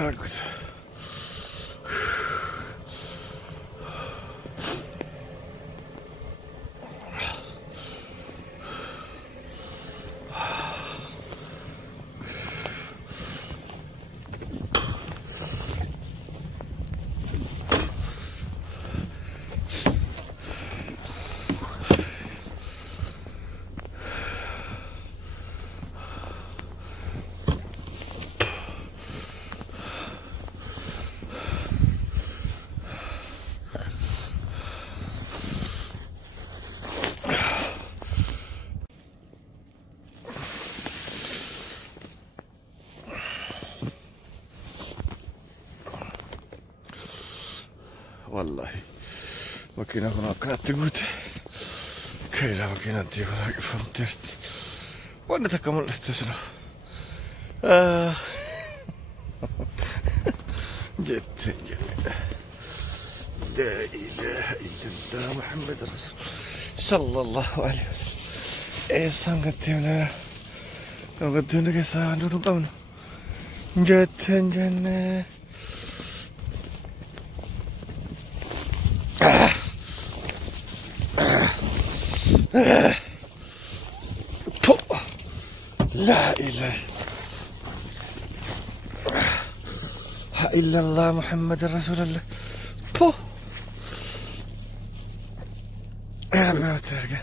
Herregud. والله وكنا هنا كانت تقول كيلا وكنا تيجي فهمتت وانا تكمل استسنا جت لا اله الا الله محمد رسول صلى الله عليه وسلم ايه سانغتينا وقدنا كذا نقول جت جنة لا إله إلا الله محمد رسول الله يا ما ترجع